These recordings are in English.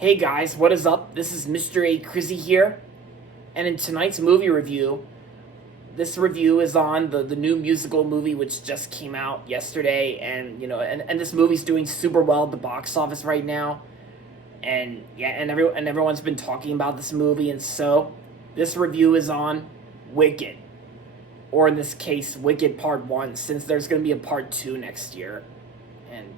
Hey guys, what is up? This is Mr. A. Crizzy here, and in tonight's movie review, this review is on the new musical movie which just came out yesterday, and this movie's doing super well at the box office right now, and everyone's been talking about this movie, and so this review is on Wicked, or in this case, Wicked Part 1, since there's going to be a Part 2 next year, and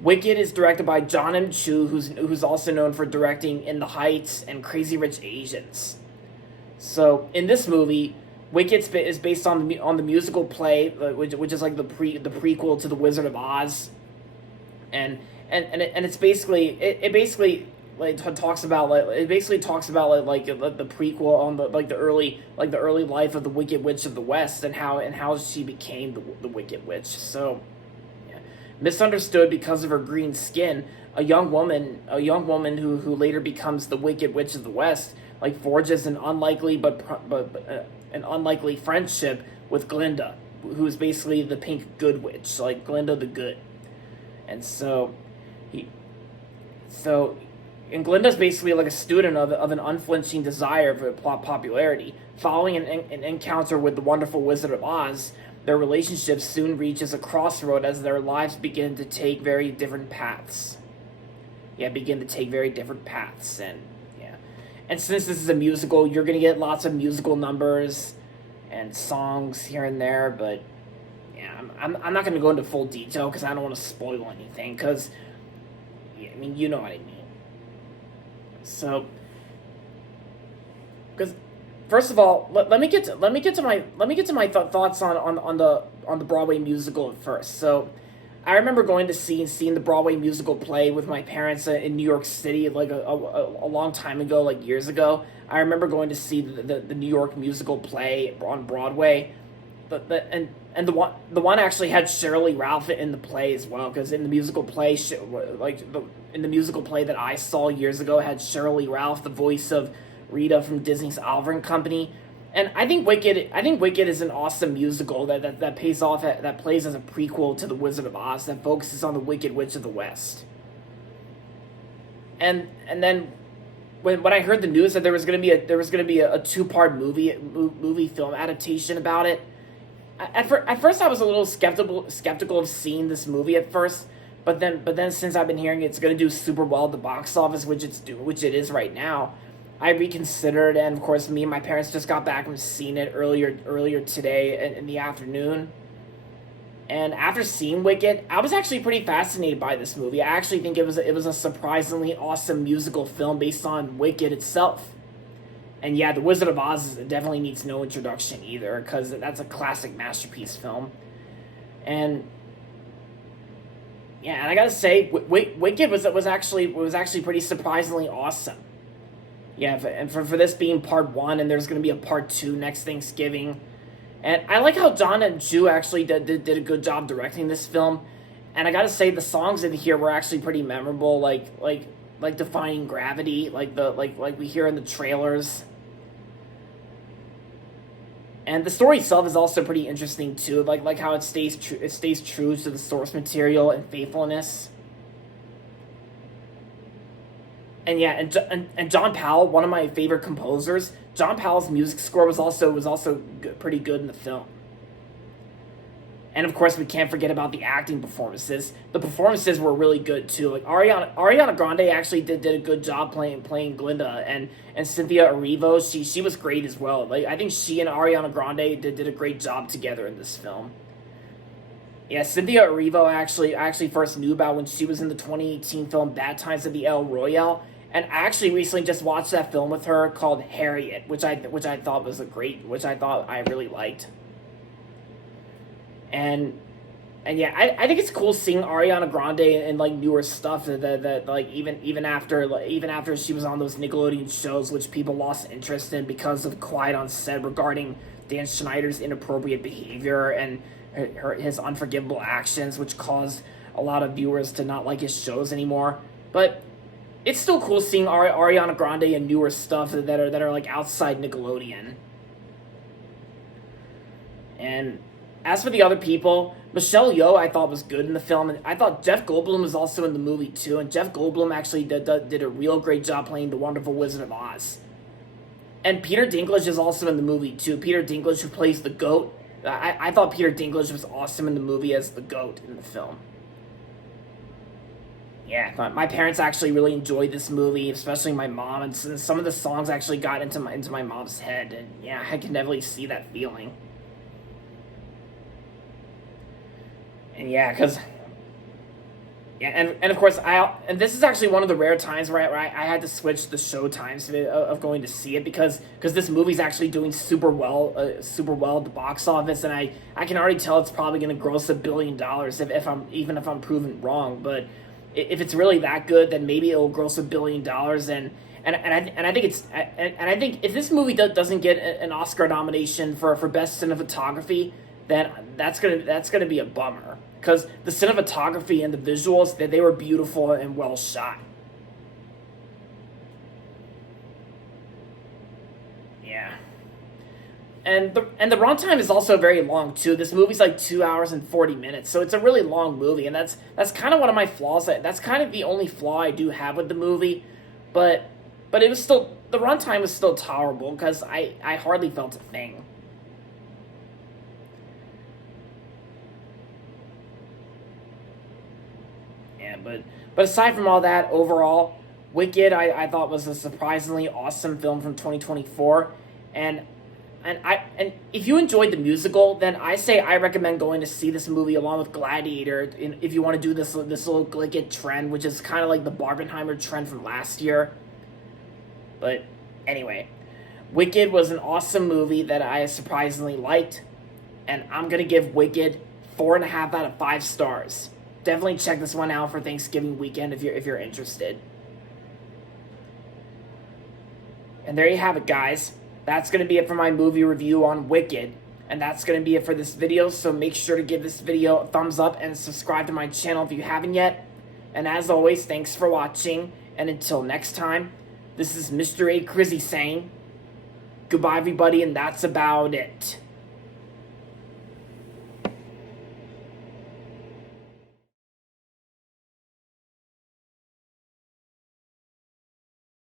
Wicked is directed by John M. Chu, who's also known for directing In the Heights and Crazy Rich Asians. So in this movie, Wicked is based on the musical play, which is like the prequel to The Wizard of Oz, and it's basically it basically like talks about the prequel on the early life of the Wicked Witch of the West, and how she became the Wicked Witch. So, misunderstood because of her green skin, a young woman who later becomes the Wicked Witch of the West, forges an unlikely an unlikely friendship with Glinda, who's basically the pink good witch, like Glinda the Good. And and Glinda's basically like a student of an unflinching desire for popularity. Following an encounter with the wonderful Wizard of Oz, their relationship soon reaches a crossroad as their lives begin to take very different paths. And since this is a musical, you're going to get lots of musical numbers and songs here and there, but I'm not going to go into full detail because I don't want to spoil anything, because, you know what I mean. So, because first of all, let me get to my thoughts on the Broadway musical at first. So, I remember going to seeing the Broadway musical play with my parents in New York City, like a long time ago, like years ago. I remember going to see the New York musical play on Broadway, and the one actually had Shirley Ralph in the play as well, because in the musical play, in the musical play that I saw years ago, had Shirley Ralph, the voice of Rita from Disney's Oliver and Company. And I think Wicked is an awesome musical that pays off that plays as a prequel to The Wizard of Oz, that focuses on the Wicked Witch of the West. And then when I heard the news that there was gonna be a 2-part movie film adaptation about it, at first I was a little skeptical of seeing this movie at first, but then since I've been hearing it's gonna do super well at the box office, which it is right now, I reconsidered, and of course, me and my parents just got back from seeing it earlier today in the afternoon. And after seeing Wicked, I was actually pretty fascinated by this movie. I actually think it was a surprisingly awesome musical film based on Wicked itself. And yeah, The Wizard of Oz definitely needs no introduction either, because that's a classic masterpiece film. And yeah, and I gotta say, Wicked was actually pretty surprisingly awesome. Yeah, and for this being part 1, and there's going to be a part 2 next Thanksgiving. And I like how John and Chu actually did a good job directing this film. And I gotta say, the songs in here were actually pretty memorable, like Defying Gravity, like we hear in the trailers. And the story itself is also pretty interesting too, like how it stays true to the source material and faithfulness. And yeah, and John Powell, one of my favorite composers, John Powell's music score was also pretty good in the film. And of course, we can't forget about the acting performances. The performances were really good too. Like Ariana Grande actually did a good job playing Glinda, and Cynthia Erivo, she was great as well. Like, I think she and Ariana Grande did a great job together in this film. Yeah, Cynthia Erivo I actually first knew about when she was in the 2018 film Bad Times at the El Royale. And I actually recently just watched that film with her called Harriet, which I thought I really liked. And yeah, I think it's cool seeing Ariana Grande in like newer stuff that like even after she was on those Nickelodeon shows, which people lost interest in because of Quiet on Set regarding Dan Schneider's inappropriate behavior and his unforgivable actions, which caused a lot of viewers to not like his shows anymore. But it's still cool seeing Ariana Grande in newer stuff that are like outside Nickelodeon. And as for the other people, Michelle Yeoh I thought was good in the film, and I thought Jeff Goldblum was also in the movie too. And Jeff Goldblum actually did a real great job playing the Wonderful Wizard of Oz. And Peter Dinklage is also in the movie too. Peter Dinklage, who plays the goat. I thought Peter Dinklage was awesome in the movie as the goat in the film. Yeah, my parents actually really enjoyed this movie, especially my mom, and some of the songs actually got into my mom's head, and yeah, I can definitely see that feeling. And yeah, because yeah, and of course and this is actually one of the rare times where I had to switch the show times of going to see it because this movie's actually doing super well at the box office, and I can already tell it's probably going to gross $1 billion if I'm proven wrong, but if it's really that good, then maybe it'll gross $1 billion, and I think if this movie doesn't get an Oscar nomination for best cinematography, then that's gonna be a bummer, because the cinematography and the visuals, they were beautiful and well shot. Yeah. And the runtime is also very long too. This movie's like 2 hours and 40 minutes, so it's a really long movie, and that's kind of one of my flaws. That's kind of the only flaw I do have with the movie, but it was still, the runtime was still tolerable because I hardly felt a thing. Yeah, but aside from all that, overall, Wicked I thought was a surprisingly awesome film from 2024, and and if you enjoyed the musical, then I recommend going to see this movie along with Gladiator. If you want to do this little Glicket trend, which is kind of like the Barbenheimer trend from last year. But anyway, Wicked was an awesome movie that I surprisingly liked, and I'm gonna give Wicked 4.5 out of 5 stars. Definitely check this one out for Thanksgiving weekend if you're interested. And there you have it, guys. That's going to be it for my movie review on Wicked. And that's going to be it for this video, so make sure to give this video a thumbs up and subscribe to my channel if you haven't yet. And as always, thanks for watching, and until next time, this is Mr. A. Crizzy saying, goodbye everybody, and that's about it.